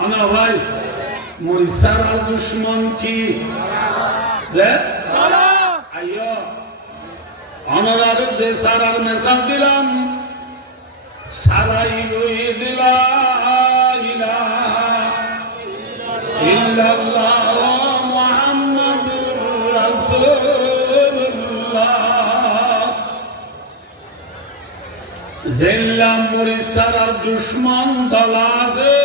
আনে ভাই মরিসার দুশ্মন কি রে আইয় অনরারে যে সারার মেসাজ দিলাম সারাই লই দিলা ইল্লাল্লাহ মুহাম্মাদুর রাসূলুল্লাহ জেল্লাম মুরিসার দুশ্মন দলাজে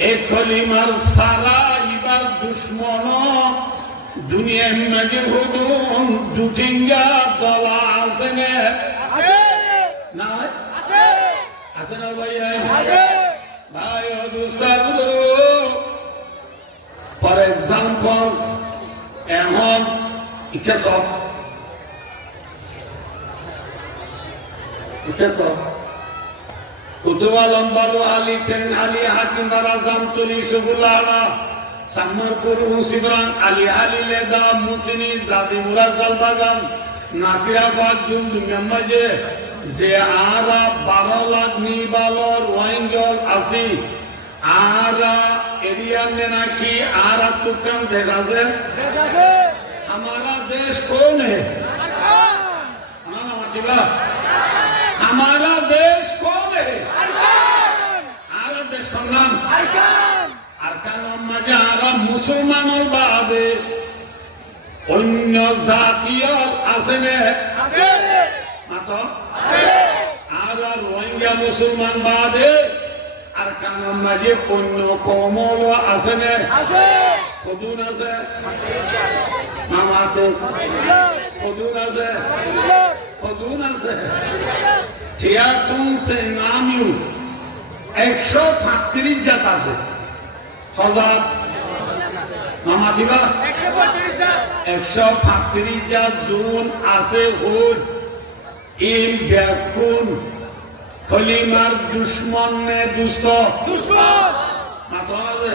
এ কলিমার সারা ইবার দুশ্মন দুনিয়ার মাঝে হুদুন দুটিঙ্গা দলা আছে নে? আছে না ভাই ভাই ও ফর এক্সাম্পল এখন ইটা সব ইটা সব কুতুবা লম্বালু আলী টেন আলী হাকিম রাজাম তুলি সুবুল্লাহ সাম্মার কুরু সিবরান আলী আলী লেদা মুসিনি জাদি মুরা জলবাগান নাসিরা ফাক দুম দুমিয়াম্মাজে যে আরা বারো লাখ নিবালর ওয়াইঙ্গল আসি আরা এরিয়া में নাকি আরা তুকান দেশ আছে हमारा देश कौन है हमारा माचिबा हमारा देश कौन है আরা দেশ কোন নাম আরকানের মাঝে আরা মুসলমানের বাদে অন্য জাতীয় আছে নে মাতো আরা রোহিঙ্গা মুসলমান বাদে আরকানের মাঝে অন্য কমল আছে নে কদুন আছে মামাতে কদুন আছে কদুন আছে টিয়াতুন সে নামিউ একশো সাতত্রিশ জাত আছে হাজার মামাতিবা একশো সাতত্রিশ জাত জুন আছে হুদ ইম ব্যাকুন খলিমার দুশ্মন নে দুষ্ট মাথা আছে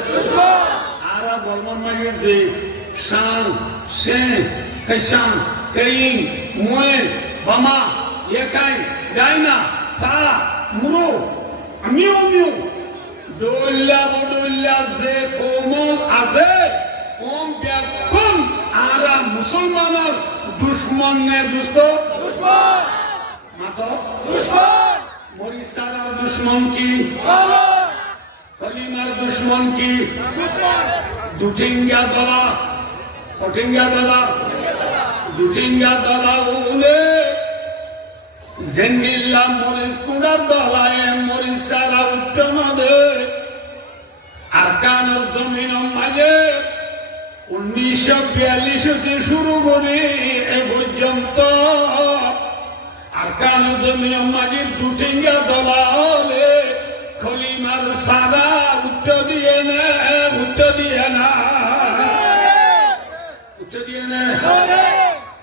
আরা বলমান মাগেছে শান সে কেশান কেইং মুয়ে বামা একাই ডাইনা সা মুরু আমিও আমিও দৌল্লা বদৌল্লা যে কোমল আছে কোন ব্যাকুন আরা মুসলমানের দুশ্মন নে দুষ্ট মাতো মরিসার দুশ্মন কি কলিমার দুশ্মন কি দুটিঙ্গা দলা কটিঙ্গা দলা দুটিঙ্গা দলা উনে। জেঙ্গিল্লা মরিস কুড়ার দলায় মরিস সারা উত্তম আর কানের জমিন মাঝে উনিশশো বিয়াল্লিশ হতে শুরু করে এ পর্যন্ত। আর কানের জমিন মাঝে দুটিঙ্গা দলা হলে খলিমার সারা উত্তর দিয়ে না উত্তর দিয়ে না। উত্তর দিয়ে না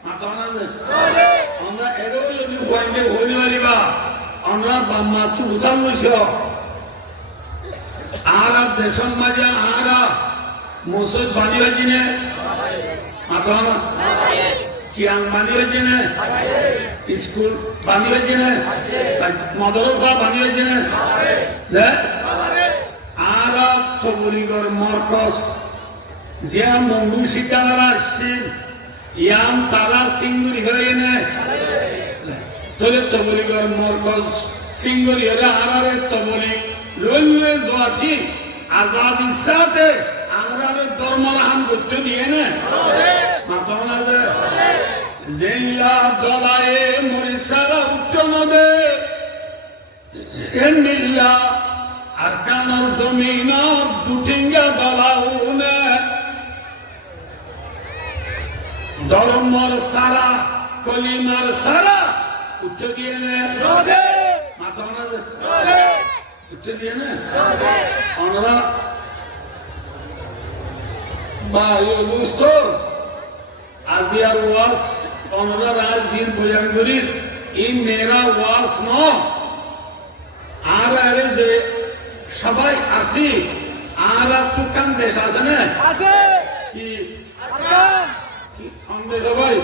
মাথা না যে আমরা এরও যদি ভয়ঙ্কে হইতে পারিবা আমরা বাম্মা চুষান বসে আর দেশের মাঝে আর মুসুদ বানি বাজি নে মাথা না চিয়াং বানি বাজি নে স্কুল বানি বাজি নে মাদ্রাসা বানি বাজি নে আর তবলিগর মরকস যে মঙ্গু সীতারা আসছেন ইয়াম তারা সিঙ্গুরি হয়ে নে তোলে তবলিগর মরকজ হলে আরারে তবলি লইলে যাচ্ছি আজাদি সাথে আংরারে ধর্মরাহান করতে দিয়ে নে মাথা না যে জেলা দলায়ে মরিসারা উত্তম দে এন্ডিল্লা আরকানার জমিন দুটিঙ্গা দলাউনে ধর্মর সারা কলিমার সারা। দিয়ে নে। মাথা উত্তর দিয়ে আমরা আজিয়ার ওয়াস আমরা রাজির বয়ানগুলির এই মেয়েরা ওয়াস ন। আর আরে যে সবাই আসি আর তুকান দেশ আছে না? আছে। কি? সন্দেশ ভাই।